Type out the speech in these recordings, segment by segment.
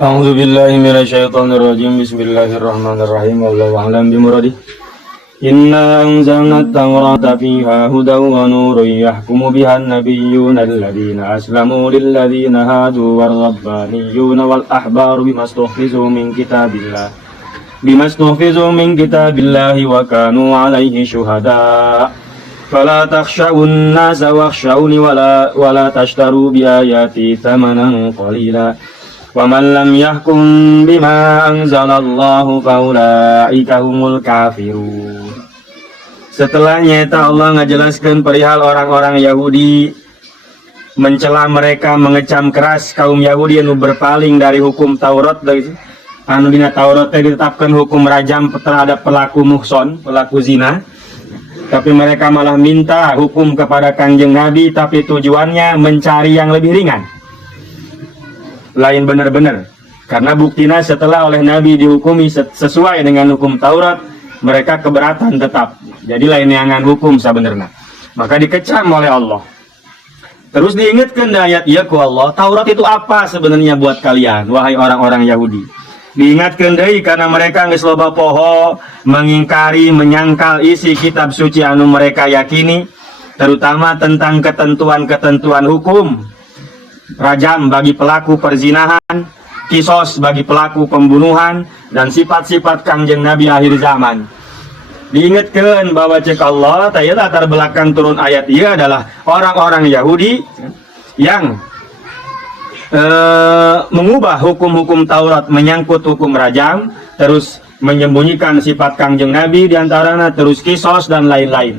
A'udzu billahi minasyaitonir rajim. Bismillahirrahmanirrahim. Wallahu a'lam bimuradi. Inna anzalna at-taurata fiha hudaw wa nurun yahkumu biha an-nabiyyuna alladhina aslamu lilladhina hadu war-rabbaniyuna wal ahbaru bima stuhfizu min kitabillahi wa kanu 'alaihi syuhada. Fala takhshawun nasa wakhshawni wala tashtaru bi ayati thamanan qalila. Wa man lam yahkum bima anzalallahu faulaika humul kafirun. Setelahnya Allah ngajelaskan perihal orang-orang Yahudi, mencela mereka, mengecam keras kaum Yahudi yang berpaling dari hukum Taurat. Anu dina Taurat ditetapkan hukum rajam terhadap pelaku muhson, pelaku zina. Tapi mereka malah minta hukum kepada Kanjeng Nabi, tapi tujuannya mencari yang lebih ringan, lain benar-benar. Karena buktinya setelah oleh Nabi dihukumi sesuai dengan hukum Taurat, mereka keberatan tetap. Jadi lain yangan hukum sebenarnya. Maka dikecam oleh Allah. Terus diingatkan ayat ya ku Allah, Taurat itu apa sebenarnya buat kalian, wahai orang-orang Yahudi? Diingatkan deui karena mereka geus loba poho, mengingkari, menyangkal isi kitab suci anu mereka yakini, terutama tentang ketentuan-ketentuan hukum. Rajam bagi pelaku perzinahan, kisos bagi pelaku pembunuhan, dan sifat-sifat Kangjeng Nabi akhir zaman. Diingatkan bahwa cek Allah, taya latar belakang turun ayat ia adalah orang-orang Yahudi yang mengubah hukum-hukum Taurat menyangkut hukum rajam, terus menyembunyikan sifat Kangjeng Nabi diantaranya, terus kisos dan lain-lain.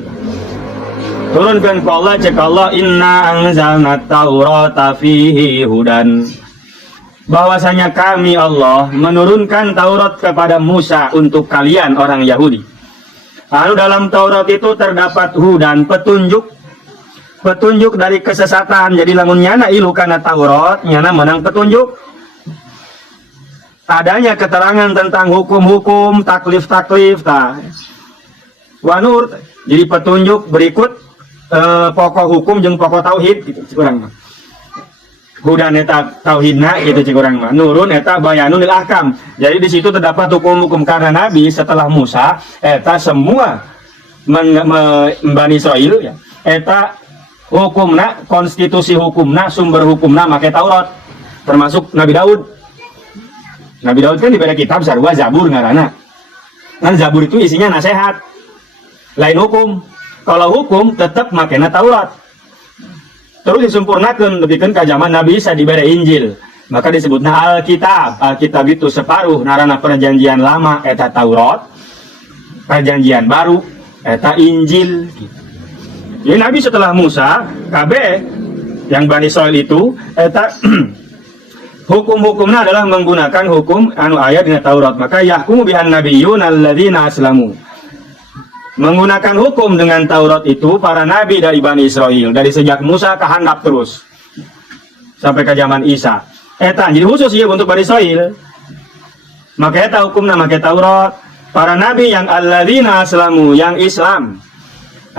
Turunkan ke Allah, cek Allah, inna anzalna taurata fihi hudan. Bahwasanya kami Allah menurunkan Taurat kepada Musa untuk kalian orang Yahudi. Lalu dalam Taurat itu terdapat hudan, petunjuk dari kesesatan. Jadi lamun nyana ilu kana Taurat, nyana menang petunjuk. Adanya keterangan tentang hukum-hukum, taklif-taklif, wanur. Jadi petunjuk berikut pokok hukum jeung pokok tauhid gitu cikurang mah. Hudan eta tauhidna gitu cikurang mah. Nurun eta bayanun lil ahkam. Jadi di situ terdapat hukum-hukum karena Nabi setelah Musa eta semua Bani Israil ya. Eta hukumna, konstitusi hukumna, sumber hukumna make Taurat. Termasuk Nabi Daud. Nabi Daud kan diberi kitab sarua Zabur ngaranna. Kan Zabur itu isinya nasihat. Lain hukum. Kalau hukum tetap makena Taurat. Terus disempurnakan lebihkan ke zaman Nabi Isa diberi Injil. Maka disebutnya Alkitab. Alkitab itu separuh narana perjanjian lama eta Taurat. Perjanjian baru eta Injil. Jadi Nabi setelah Musa, KB yang Bani Israil itu eta hukum-hukumnya adalah menggunakan hukum anu ayat dengan Taurat. Maka yahkumu bihan nabiyyun alladzina aslamu. Menggunakan hukum dengan Taurat itu para nabi dari Bani Israel, dari sejak Musa ke handap terus sampai ke zaman Isa. Eta jadi khusus ya untuk Bani Israel. Maka eta hukumna make Taurat. Para nabi yang alladzina aslamu, yang Islam.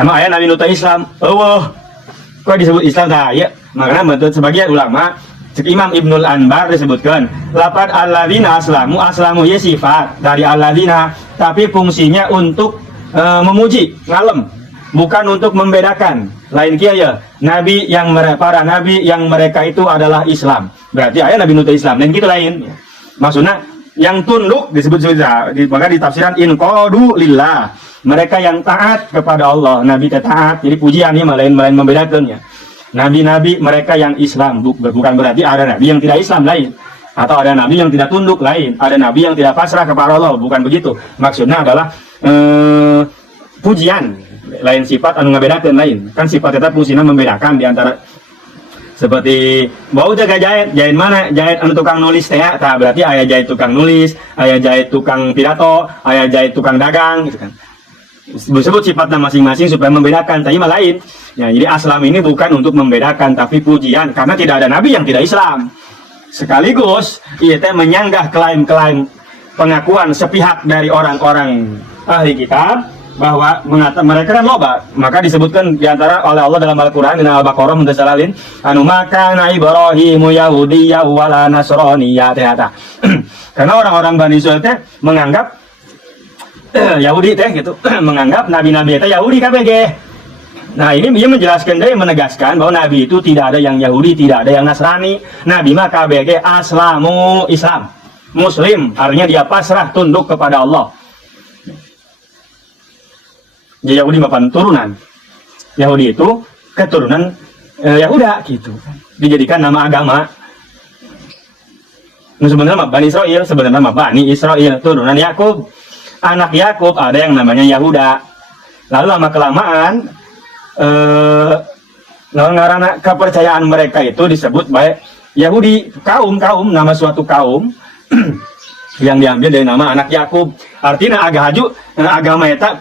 Ama aya nabi nu teu Islam. Kok disebut Islam tah ya? Makanya menurut sebagian ulama, cek Imam Ibnul Anbar disebutkan lafaz alladzina aslamu, aslamu ya sifat dari alladzina, tapi fungsinya untuk memuji, ngalem, bukan untuk membedakan. Lain kia ya, nabi yang para nabi yang mereka itu adalah Islam. Berarti ayat nabi nuta Islam. Dan gitu lain. Maksudnya yang tunduk disebut maka ditafsiran inqadu lillah. Mereka yang taat kepada Allah, nabi taat. Jadi pujiannya lain membedakannya. Nabi-nabi mereka yang Islam, bukan berarti ada nabi yang tidak Islam lain. Atau ada nabi yang tidak tunduk lain. Ada nabi yang tidak pasrah kepada Allah, bukan begitu. Maksudnya adalah pujian, lain sifat anu ngabedakeun lain. Kan sifat eta fungsina membedakan di antara seperti bau jaga jahit mana? Jahit anu tukang nulis teh tah berarti aya jahit tukang nulis, aya jahit tukang pidato, aya jahit tukang dagang gitu kan. Disebut sifatnya masing-masing supaya membedakan, tapi mah lain. Ya, jadi aslam ini bukan untuk membedakan tapi pujian karena tidak ada nabi yang tidak Islam. Sekaligus ieu teh menyanggah klaim-klaim pengakuan sepihak dari orang-orang ahli kitab bahwa mereka kan loba, maka disebutkan diantara oleh Allah dalam Al-Quran di Al-Baqarah muntasalalin anu maka na Ibrahimu Yahudiyya wala Nasraniyya ternyata karena orang-orang Bani Israil teh menganggap Yahudi teh gitu menganggap nabi-nabi itu Yahudi KBG. Nah ini dia menjelaskan dari menegaskan bahwa nabi itu tidak ada yang Yahudi, tidak ada yang Nasrani. Nabi mah KBG aslamu Islam, Muslim, artinya dia pasrah tunduk kepada Allah. Jadi Yahudi mapan turunan. Yahudi itu keturunan Yahuda gitu. Dijadikan nama agama. Nah, sebenarnya mah Bani Israil, sebenarnya mah Bani Israil, turunan Yakub. Anak Yakub ada yang namanya Yahuda. Lalu lama kelamaan ngarana kepercayaan mereka itu disebut baik Yahudi, kaum nama suatu kaum yang diambil dari nama anak Yakub. Artinya agak haju agama eta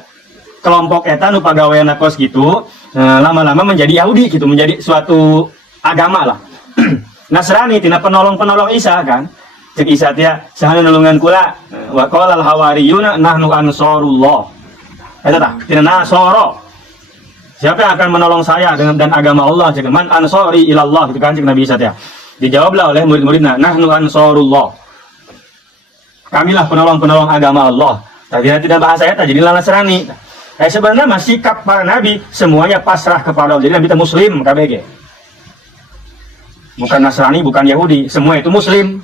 kelompok eta nu pagaweana kos gitu lama-lama menjadi Yahudi gitu, menjadi suatu agama lah. Nasrani tina penolong Isa kan. Cek Isa teh saha nulungan kula wa qala al hawariyuna nahnu ansarullah. Eta tah tina Nasoro. Siapa yang akan menolong saya dan agama Allah? Cek man ansari ilallah gitu kan cek Nabi Isa teh. Dijawablah oleh murid-muridna nahnu ansarullah. Kamilah penolong agama Allah. Tapi tidak bahasa eta jadilah Nasrani. Sebenarnya masih sikap para nabi semuanya pasrah kepada Allah. Jadi nabi itu muslim KBG. Bukan Nasrani, bukan Yahudi, semua itu muslim.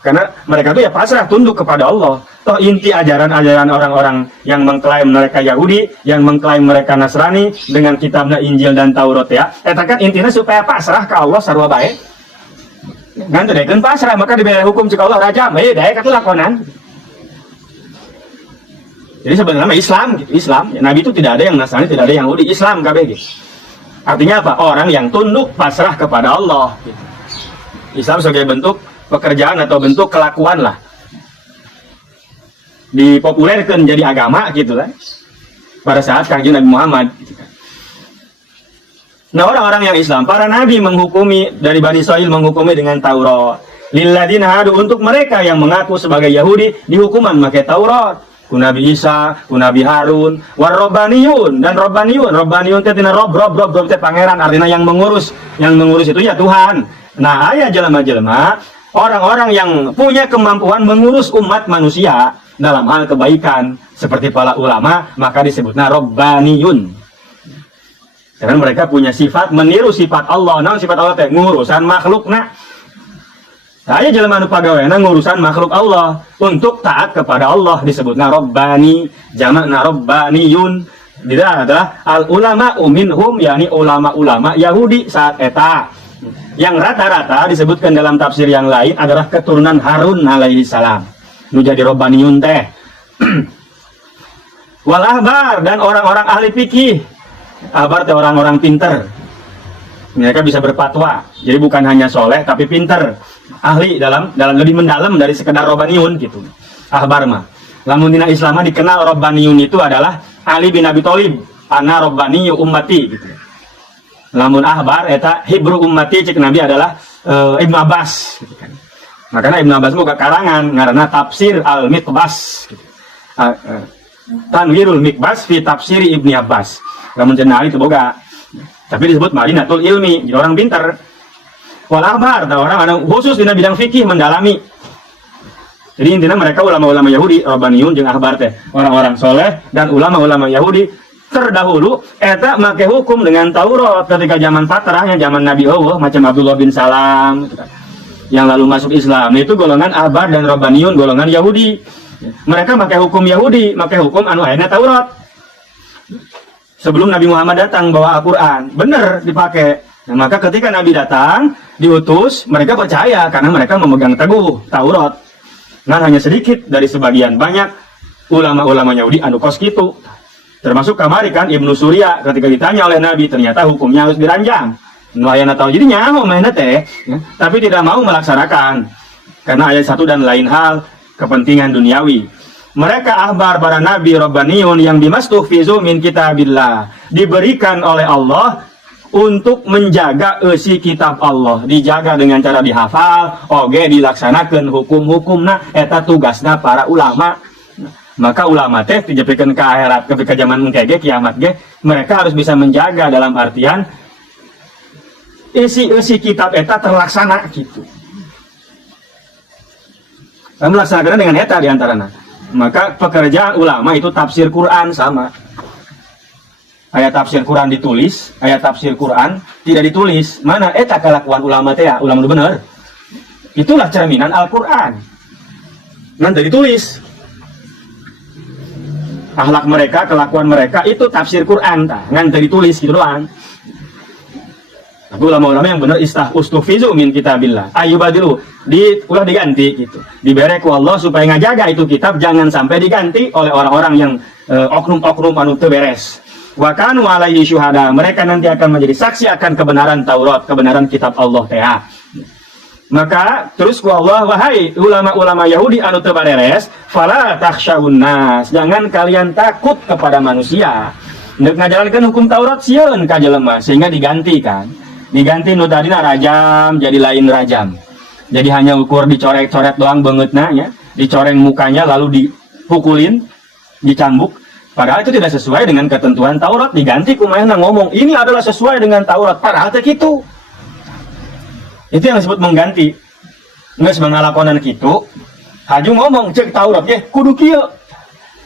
Karena mereka itu ya pasrah tunduk kepada Allah. Toh inti ajaran-ajaran orang-orang yang mengklaim mereka Yahudi, yang mengklaim mereka Nasrani dengan kitabnya Injil dan Taurat ya. Eta kan intinya supaya pasrah ke Allah sarua bae. Ngan teu dekeun pasrah maka diberi hukum cek Allah raja, bae dae katu lakonan. Jadi sebenarnya Islam gitu, Islam. Ya, Nabi itu tidak ada yang Nasrani, tidak ada yang Yahudi, Islam KBG. Artinya apa? Orang yang tunduk pasrah kepada Allah. Gitu. Islam sebagai bentuk pekerjaan atau bentuk kelakuan lah. Dipopulerkan jadi agama gitu lah. Pada saat Kanjeng Nabi Muhammad. Gitu kan. Nah orang-orang yang Islam, para Nabi menghukumi dari Bani Israil menghukumi dengan Taurat. Lilladina hadu untuk mereka yang mengaku sebagai Yahudi dihukuman pakai Taurat. Ku Nabi Isa, ku Nabi Harun, warrobaniyun dan robbaniyun teh tina rob teh pangeran artinya yang mengurus itu ya Tuhan. Nah, aya jelema-jelema orang-orang yang punya kemampuan mengurus umat manusia dalam hal kebaikan seperti para ulama maka disebutnya robbaniyun. Karena mereka punya sifat meniru sifat Allah. Nah, sifat Allah teh ngurusan makhlukna. Saya jelema nu pagaweana ngurusan makhluk Allah untuk taat kepada Allah disebutna Rabbani, jamakna Rabbaniyun. Dia adalah al ulama minhum yakni ulama-ulama Yahudi saat eta. Yang rata-rata disebutkan dalam tafsir yang lain adalah keturunan Harun alaihi salam. Nu jadi Rabbaniyun teh. Wal ahbar dan orang-orang ahli fikih. Ahbar teh orang-orang pinter. Mereka bisa berfatwa. Jadi bukan hanya soleh tapi pinter. Ahli dalam lebih mendalam dari sekedar Robbaniyun gitu. Ahbar mah. Lamun dina Islam dikenal Robbaniyun itu adalah Ali bin Abi Thalib, ana Robbaniyu ummati gitu. Lamun ahbar eta Hibru ummati cek Nabi adalah Ibnu Abbas gitu kan. Makanya Ibnu Abbas boga karangan ngaranna Tafsir Al-Miqbas gitu. Tanwirul Miqbas fi tafsiri Ibnu Abbas. Lamun cenah itu boga. Tapi disebut Madinatul Ilmi, jadi orang pintar. Wal ahbar, orang khusus di bidang fikih mendalami. Jadi intinya mereka ulama-ulama Yahudi, Rabbaniyun jeung ahbar teh, orang-orang soleh dan ulama-ulama Yahudi terdahulu eta make hukum dengan Taurat ketika zaman Fatrahnya zaman Nabi Allah macam Abdullah bin Salam gitu kan. Yang lalu masuk Islam itu golongan ahbar dan Rabbaniyun golongan Yahudi. Mereka make hukum Yahudi, make hukum anu ayana Taurat. Sebelum Nabi Muhammad datang bawa Al-Quran, benar dipakai. Nah, maka ketika Nabi datang, diutus, mereka percaya karena mereka memegang teguh Taurat. Nah, hanya sedikit dari sebagian banyak ulama-ulama Yahudi anu kos kitu. Termasuk kamari kan Ibnu Surya ketika ditanya oleh Nabi, ternyata hukumnya harus diranjang. Nelayan atau jadi nyaho mainnya teh, ya, tapi tidak mau melaksanakan karena ayat satu dan lain hal kepentingan duniawi. Mereka ahbar para nabi Rabbaniyun yang dimastuhfizu min kitabillah diberikan oleh Allah untuk menjaga isi kitab Allah, dijaga dengan cara dihafal, oge dilaksanakan hukum-hukumna eta tugasna para ulama. Maka ulama teh dijepikeun ke akhirat ke zaman engke kiamat ge mereka harus bisa menjaga dalam artian isi kitab eta terlaksana gitu. Kamu laksanakan dengan eta diantaranya. Maka pekerjaan ulama itu tafsir Quran sama. Ayat tafsir Quran ditulis, ayat tafsir Quran tidak ditulis. Mana eta kelakuan ulama teh ya, ulama bener. Itulah cerminan Al-Quran. Nanti ditulis. Akhlak mereka, kelakuan mereka itu tafsir Quran tah, nanti ditulis gitu doang. Tapi ulama-ulama yang benar ustufizu min kitabillah. Ayubadilu, ulah diganti gitu. Diberi ku Allah supaya ngajaga itu kitab jangan sampai diganti oleh orang-orang yang oknum-oknum anu teu beres. Wa kanu alaihi syuhada. Mereka nanti akan menjadi saksi akan kebenaran Taurat, kebenaran kitab Allah teh. Maka terus ku Allah, wahai ulama-ulama Yahudi anu teu beres, fala takhsyawun nas. Jangan kalian takut kepada manusia. Neuk ngajalankeun hukum Taurat sieun ka jelema sehingga digantikan. Diganti nu tadina rajam jadi lain rajam. Jadi hanya ukur dicoret-coret doang beungeutna nya, dicoreng mukanya lalu dipukulin, dicambuk. Padahal itu tidak sesuai dengan ketentuan Taurat. Diganti kumaha ngomong ini adalah sesuai dengan Taurat. Padahal teh kitu. Itu yang disebut mengganti. Geus mangalakonan kitu, haju ngomong cek Taurat ge kudu kieu.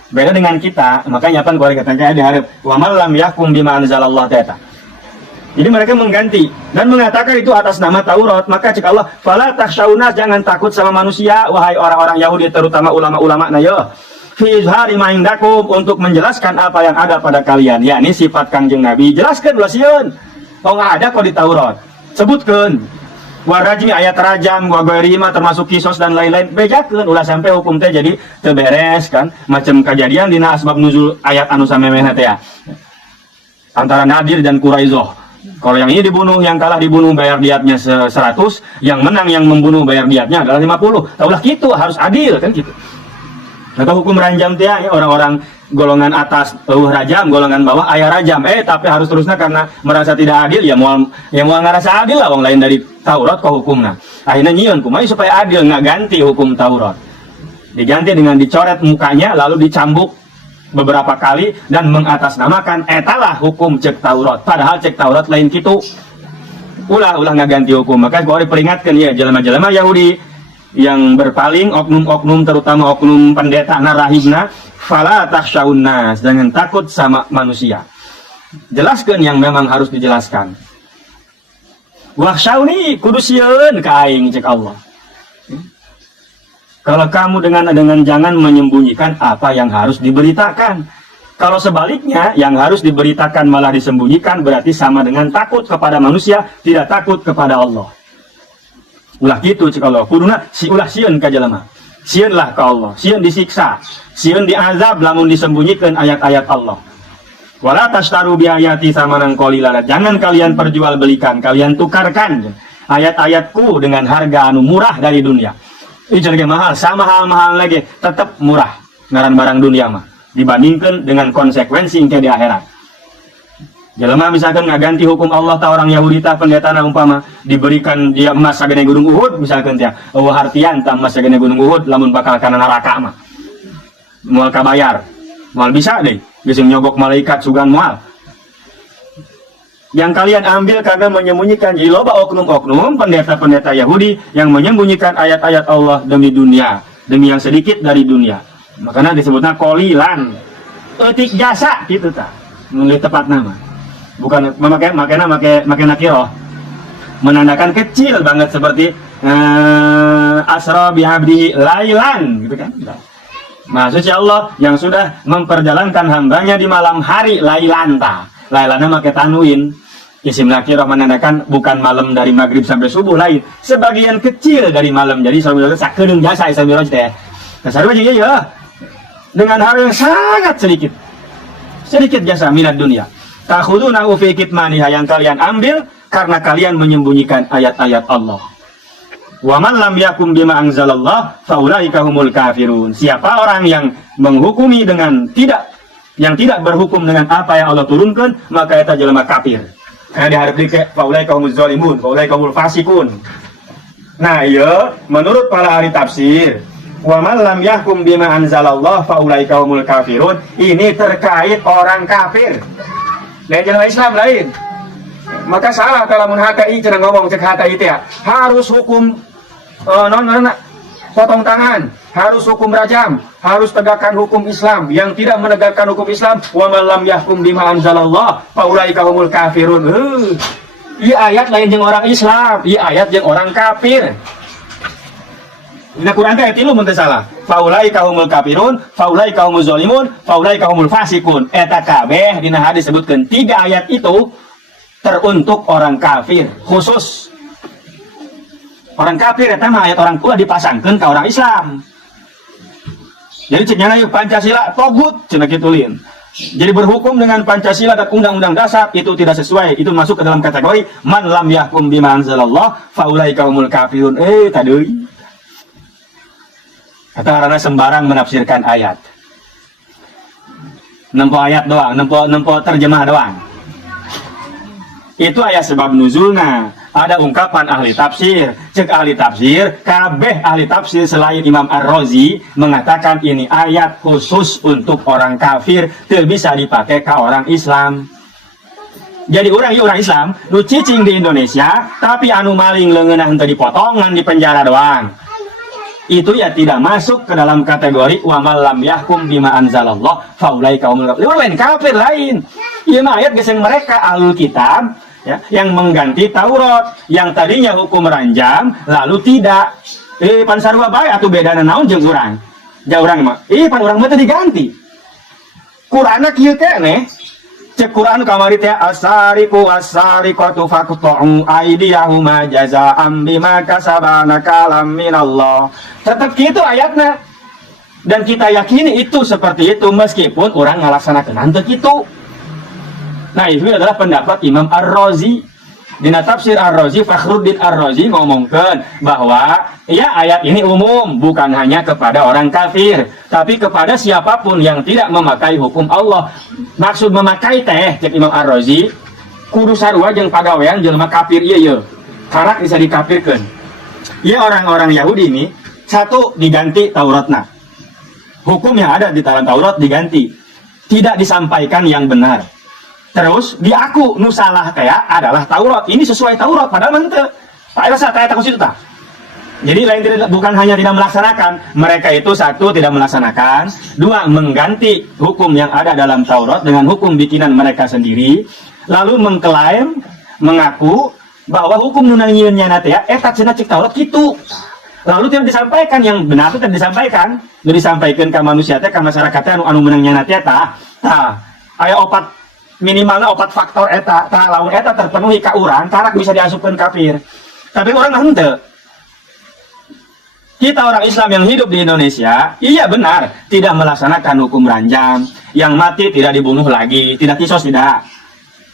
Beda dengan kita, makanya apa kuari katanya diharap wa man lam yahkum bima anzalallah ta'ala. Jadi mereka mengganti dan mengatakan itu atas nama Taurat. Maka cik Allah, fala takhshawna, jangan takut sama manusia wahai orang-orang Yahudi terutama ulama-ulama na ya. Fi izhari ma indakum, untuk menjelaskan apa yang ada pada kalian. Ya, ini sifat Kangjeng Nabi. Jelaskan ulah sieun. Oh enggak ada kok di Taurat. Sebutkeun. Wa rajmi ayat rajam, wa ghairima termasuk kisos dan lain-lain. Bejakeun ulah sampai hukum teh jadi teu beres kan. Macam kejadian dina asbab nuzul ayat anu samemehna teh ya. Antara Nadir dan Quraizoh. Kalau yang ini dibunuh, yang kalah dibunuh bayar diatnya 100, yang menang yang membunuh bayar diatnya adalah 50. Taulah gitu, harus adil kan gitu. Maka hukum ranjam teh ya, orang-orang golongan atas rajam, golongan bawah ayah rajam. Tapi harus terusnya karena merasa tidak adil ya moal ngerasa adil lah wong lain dari Taurat ke hukumna. Akhirnya nyieun kumaha supaya adil nggak ganti hukum Taurat. Diganti dengan dicoret mukanya lalu dicambuk beberapa kali dan mengatasnamakan etalah hukum cek Taurat. Padahal cek Taurat lain kitu. Ulah ngaganti hukum. Maka gua peringatkan ya jelema-jelema Yahudi yang berpaling, oknum-oknum terutama oknum pendeta narahibna, fala takhsyawun nas, jangan takut sama manusia. Jelaskan yang memang harus dijelaskan. Wakhsyawni kudu sieun ka aing cek Allah. Kalau kamu dengan jangan menyembunyikan apa yang harus diberitakan. Kalau sebaliknya, yang harus diberitakan malah disembunyikan, berarti sama dengan takut kepada manusia, tidak takut kepada Allah. Ulah gitu cik Allah. Kuduna ulah sieun ka jelema. Sieunlah ka Allah. Sieun disiksa. Sieun diazab lamun disembunyikan ayat-ayat Allah. Wala tashtaru bi ayati samanan qalila. Jangan kalian perjualbelikan, kalian tukarkan ayat-ayatku dengan harga anu murah dari dunia. Ini jadi mahal, sama mahal lagi, tetap murah ngaran barang dunia mah dibandingkan dengan konsekuensi yang di akhirat. Jelema misalkan ngaganti hukum Allah ta orang Yahudi ta pendeta umpama diberikan dia emas sagede gunung Uhud misalkan teh hartian ta emas sagede gunung Uhud lamun bakal kana neraka mah moal kabayar moal bisa deh geus nyogok malaikat sugan moal. Yang kalian ambil karena menyembunyikan. Jadi loba oknum-oknum pendeta-pendeta Yahudi yang menyembunyikan ayat-ayat Allah demi dunia, demi yang sedikit dari dunia. Makanya disebutnya kolilan, etik jasa gitu ta, nulis tepat nama. Bukan make nakiro, menandakan kecil banget seperti asra bihabdihi lailan gitu kan. Maksudnya Allah yang sudah memperjalankan hambanya di malam hari lailan ta. Lailannya make tanwin. Isim nakirah menandakan bukan malam dari maghrib sampai subuh lain, sebagian kecil dari malam. Jadi saudara sakedeung jasa Islam Miraj teh. Kasar aja ya. Dengan hal yang sangat sedikit jasa minat dunia. Takhuduna fi kitmaniha, yang kalian ambil karena kalian menyembunyikan ayat-ayat Allah. Wa man lam yakum bima anzalallah faulaika humul kafirun. Siapa orang yang menghukumi dengan yang tidak berhukum dengan apa yang Allah turunkan, maka eta jelema kafir. Karena diharap dike faulaika humuz zalimun, faulaika humul fasikun. Nah, iya, menurut para ahli tafsir, Wa man lam yahkum bima anzalallah faulaika humul kafirun. Ini terkait orang kafir. Lain jalan Islam lain. Maka salah kalau mun HTI cenah ngomong cek HTI teh harus hukum potong tangan, harus hukum rajam, harus tegakkan hukum Islam. Yang tidak menegakkan hukum Islam, wa man lam yahkum bima anzalallah faulaika humul kafirun. Ieu ayat lain jeung orang Islam, ieu ayat jeung orang kafir. Dina Quran teh ayat 3 mun teu salah. Faulaika humul kafirun, faulaika humuz zalimun, faulaika humul fasikun. Eta kabeh dina hadis disebutkeun 3 ayat itu teruntuk orang kafir khusus. Orang kafir eta mah ayat orang tua dipasangkeun ka orang Islam. Jadi cenah yuk Pancasila togut cenah kitu lin. Jadi berhukum dengan Pancasila dan Undang-Undang Dasar itu tidak sesuai. Itu masuk ke dalam kategori man lam yahkum bima anzalallah faulaika humul kafirun. Tadi kata karena sembarang menafsirkan ayat. Nempo ayat doang, nempo terjemah doang. Itu ayat sebab nuzulna. Ada ungkapan ahli tafsir. Cek ahli tafsir, kabeh ahli tafsir selain Imam Ar-Razi mengatakan ini ayat khusus untuk orang kafir, tidak bisa dipakai ke orang Islam. Jadi orang Islam nu cicing di Indonesia, tapi anu maling leungeunah henteu dipotongan di penjara doang. Itu ya tidak masuk ke dalam kategori wa man lam yahkum bima anzalallah faulaika humul kafirun. Lain kafir lain. Ieu mah ayat geus mereka ahlul kitab ya, yang mengganti Taurat yang tadinya hukum ranjam lalu tidak. Pan sarua bae atuh bedana naon jeung urang. Ja urang mah, pan urang mah teh diganti. Qur'anna kieu keneh. Cek Quran kamari teh asariqu wasariqatu faqta'u aydiyahuma jazaa'an bima kasabana kalam minallah. Tetap gitu ayatnya. Dan kita yakini itu seperti itu meskipun orang ngalaksanakeun henteu kitu. Nah, itu adalah pendapat Imam Ar-Razi. Dina tafsir Ar-Razi, Fakhruddin Ar-Razi ngomongkan bahwa ya ayat ini umum, bukan hanya kepada orang kafir, tapi kepada siapapun yang tidak memakai hukum Allah. Maksud memakai teh, cek Imam Ar-Razi, kudu sarua jeung pagawean jelema kafir ieu. Karak bisa dikafirkeun. Ya orang-orang Yahudi ini, satu diganti Tauratna. Hukum yang ada di dalam Taurat diganti. Tidak disampaikan yang benar. Terus diaku nu salah teh adalah Taurat. Ini sesuai Taurat padahal henteu. Pak Elsa teh eta kusitu tah. Jadi lain bukan hanya tidak melaksanakan, mereka itu satu tidak melaksanakan, dua mengganti hukum yang ada dalam Taurat dengan hukum bikinan mereka sendiri, lalu mengklaim, mengaku bahwa hukum nu nangieunna teh eta cenah cik Taurat kitu. Lalu tidak disampaikan yang benar itu tidak disampaikan. Nu disampaikan ke manusia teh, ke masyarakat teh anu meunang teh tah. Aya opat minimalnya opat faktor eta, lamun eta terpenuhi ka urang, karak bisa diasupkeun kafir. Tapi orang henteu. Kita orang Islam yang hidup di Indonesia, iya benar, tidak melaksanakan hukum ranjam, yang mati tidak dibunuh lagi, tidak kisos tidak,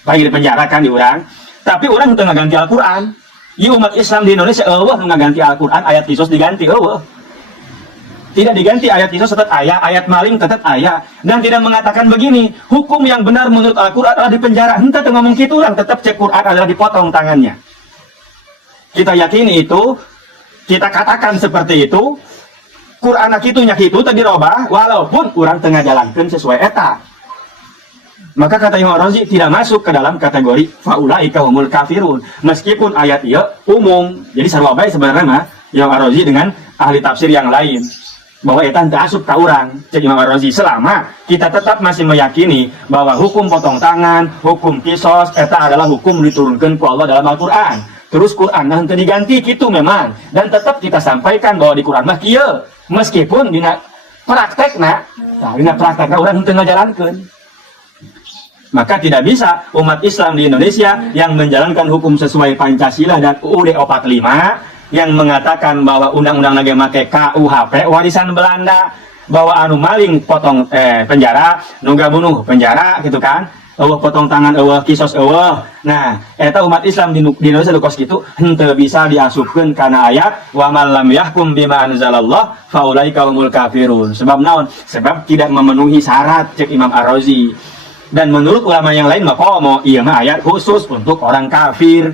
lagi dipenjarakan di urang. Tapi orang henteu ngaganti Al-Qur'an. Ieu umat Islam di Indonesia eueuh nu ngaganti Al-Qur'an, ayat kisos diganti eueuh. Tidak diganti ayat itu tetap ayat, ayat maling tetap ayat, dan tidak mengatakan begini, hukum yang benar menurut Al-Quran adalah dipenjara. Entah tuh ngomong gitu orang tetap cek Quran adalah dipotong tangannya. Kita yakini itu, kita katakan seperti itu, Quran kitunya kitu tadi dirobah, walaupun orang tengah jalankan sesuai eta. Maka kata Imam Ar-Razi tidak masuk ke dalam kategori faulaika humul kafirun, meskipun ayat ia umum. Jadi sarua bae sebenarnya mah Imam Ar-Razi dengan ahli tafsir yang lain. Bahwa eta teu asup ka urang, cek Imam Ar-Razi, selama kita tetap masih meyakini bahwa hukum potong tangan, hukum kisos eta adalah hukum diturunkan ku Allah dalam Al-Qur'an. Terus Quran henteu diganti kitu memang, dan tetap kita sampaikan bahwa di Quran mah kieu, meskipun dina praktekna, dina praktekna urang henteu ngajalankeun. Maka tidak bisa umat Islam di Indonesia yang menjalankan hukum sesuai Pancasila dan UUD 45 yang mengatakan bahwa undang-undang lagi make KUHP warisan Belanda, bahwa anu maling potong penjara, nungga bunuh penjara gitu kan, potong tangan kisos Nah, eta umat Islam di Indonesia kos gitu henteu bisa diasupkeun kana ayat wa man lam yahkum bima anzalallah faulaika humul kafirun. Sebab naon? Sebab tidak memenuhi syarat, cek Imam Ar-Razi. Dan menurut ulama yang lain mah ieu mah ayat khusus untuk orang kafir,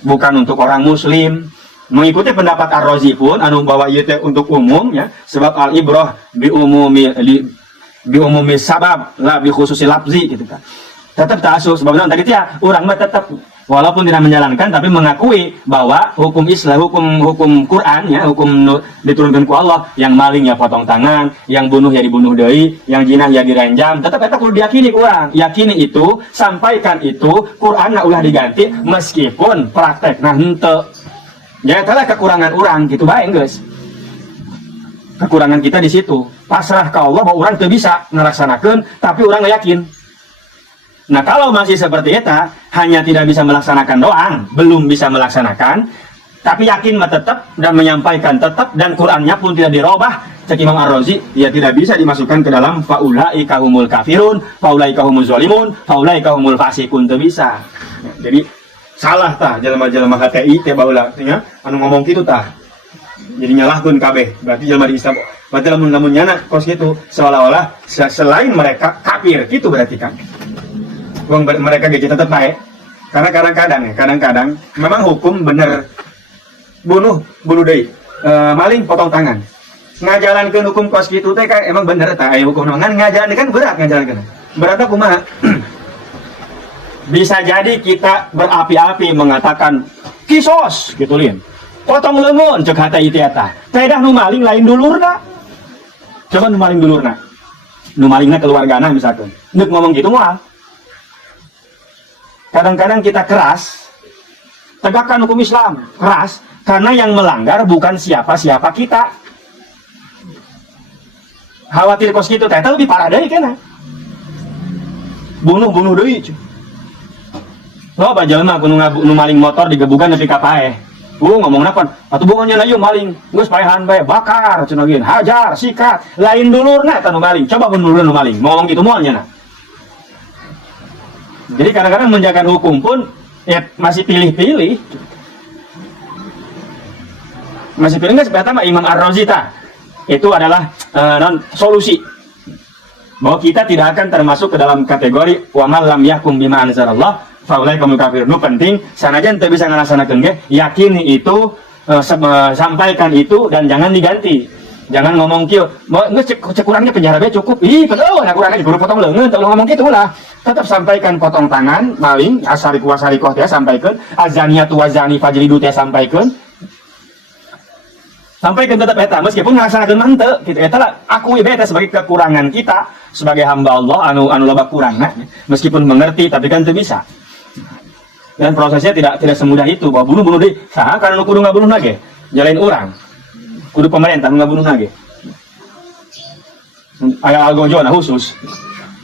bukan untuk orang muslim. Mengikuti pendapat Ar-Razi pun anu bahwa ieu teh untuk umum ya, sebab al-ibrah bi umumi sabab la bi khususi lafzi gitu kan. Tetap ta'assub sebab tadi teh urang mah tetap walaupun tidak menjalankan tapi mengakui bahwa hukum Islam, hukum Quran ya, hukum diturunkan ku Allah, yang maling ya potong tangan, yang bunuh ya dibunuh deui, yang jinah ya direnjam, tetap eta kudu diyakini ku urang. Yakini itu, sampaikan itu, Qur'anna ulah diganti meskipun praktekna henteu. Ya itulah kekurangan orang gitu bae guys. Kekurangan kita di situ. Pasrah ke Allah bahwa orang teu bisa melaksanakan tapi orang yakin. Nah kalau masih seperti itu, hanya tidak bisa melaksanakan doang, belum bisa melaksanakan, tapi yakin mah tetap dan menyampaikan tetap, dan Qur'annya pun tidak dirubah. Cek Imam Ar-Razi, ya tidak bisa dimasukkan ke dalam faulaika humul kafirun, faulaika humul zalimun, faulaika humul fasikun, teu bisa. Jadi salah tah jelema-jelema HTI teh baheula nya anu ngomong kitu tah. Jadi nyalahkeun kabeh. Berarti jelema di Islam. Berarti lamun nyana kos kitu seolah-olah selain mereka kafir gitu berarti kan. Wong mereka ge tetep bae. Karena kadang-kadang memang hukum bener bunuh deui. Maling potong tangan. Ngajalankeun hukum kos kitu teh kan emang bener tah aya hukum ngan ngajalankeun kan berat ngajalankeun. Berat kumaha? Bisa jadi kita berapi-api mengatakan kisos gitu lin. Potong leungeun cek hata ieu eta. Teh dah nu maling lain dulurna. Coba nu maling dulurna. Nu malingna keluargana misalkan. Neuk ngomong gitu moal. Kadang-kadang kita keras tegakkan hukum Islam, keras karena yang melanggar bukan siapa-siapa kita. Khawatir kos kitu teh lebih parah deui kana. Bunuh deui. Loba jelema nu maling motor digebugan nepi ka paeh. Ngomong napan? Atuh bungonya layu maling, geus paehan bae bakar cenah geun, hajar, sikat. Lain dulurna eta nu maling. Coba mun dulurna nu maling, ngomong kitu moal nya. Jadi kadang-kadang menjalankan hukum pun ya masih pilih-pilih. Masih pilih enggak sebetulnya Imam Ar-Razi tah. Itu adalah solusi. Bahwa kita tidak akan termasuk ke dalam kategori wa man lam yahkum bima anzalallah faulaika humul kafirun. Penting sanajan teu bisa ngalaksanakeun ge, yakini itu, sampaikan itu dan jangan diganti. Jangan ngomong kieu, geus cek urangnya penjara bae cukup. Ih, padahal nak urangnya kudu potong leungeun, teu ngomong kitu lah. Tetap sampaikan potong tangan, maling, asariku wasarikoh teh sampaikan, azaniatu wazani fajridu teh sampaikan. Sampaikan tetap eta meskipun ngalaksanakeun mah henteu kitu eta lah akui bae eta sebagai kekurangan kita sebagai hamba Allah anu loba kurangna, meskipun mengerti tapi kan teu bisa. Dan prosesnya tidak semudah itu. Bahwa bunuh deui. Saha karena nu kudu ngabunuh nage? Jalain orang. Kudu pemerintah ngabunuh nage. Aya algojona khusus.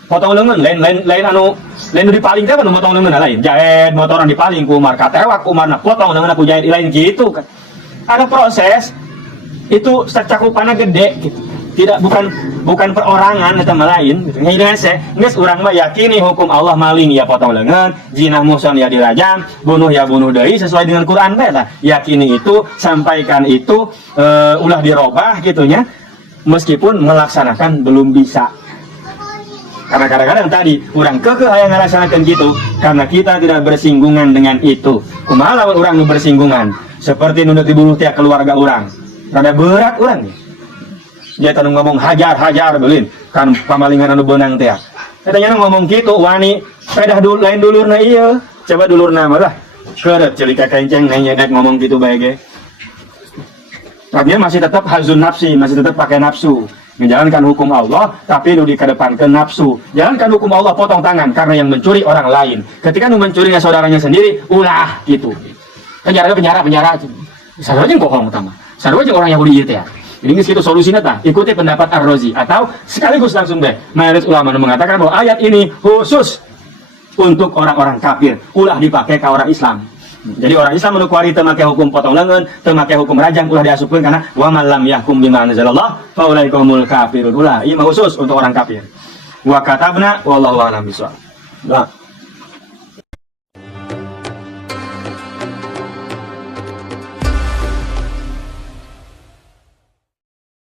Potong leungeun lain anu dipaling teh anu motong leungeun lain. Jahed motoran dipaling ku Umar katewak Umarna potong leungeun aku jahit lain gitu kan. Ada proses itu cakupannya gede gitu. Tidak bukan perorangan eta mah lain gitu. Nya hese geus urang mah yakini hukum Allah maling ya potong leungeun, zinah muhsan ya dirajam, bunuh ya bunuh deui sesuai dengan Quran teh tah. Yakini itu, sampaikan itu, ulah dirobah gitu nya. Meskipun melaksanakan belum bisa. Karena kadang-kadang tadi urang keukeuh aya ngalaksanakeun gitu karena kita tidak bersinggungan dengan itu. Kumaha lamun urang nu bersinggungan? Seperti nu dibunuh teh keluarga urang. Rada berat urang nih. Dia tanu ngomong hajar belin kan pamalingan anu beunang teh. Eta nya ngomong kitu wani pedah dulu lain dulurna ieu. Coba dulurna mah lah. Keureut ceulika kenceng nya ngomong kitu bae ge. Tapi masih tetap hazun nafsi, masih tetap pakai nafsu. Menjalankan hukum Allah tapi nu dikedepankeun nafsu. Jalankan hukum Allah potong tangan karena yang mencuri orang lain. Ketika nu mencurinya saudaranya sendiri, ulah gitu. Penjara. Sarua jeung bohong utama. Sarua jeung orang Yahudi ieu teh. Jadi itu solusinya tah, ikuti pendapat Ar-Razi atau sekaligus langsung deh. Mayoritas ulama mengatakan bahwa ayat ini khusus untuk orang-orang kafir, ulah dipakai ke orang Islam. Jadi orang Islam menukuari teu make hukum potong leungeun, teu make hukum rajam ulah diasupkeun karena wa man lam yahkum bima anzalallah faulaika humul kafirun. Ulah ieu khusus untuk orang kafir. Wa katabna wallahu a'lam bishawab. Nah.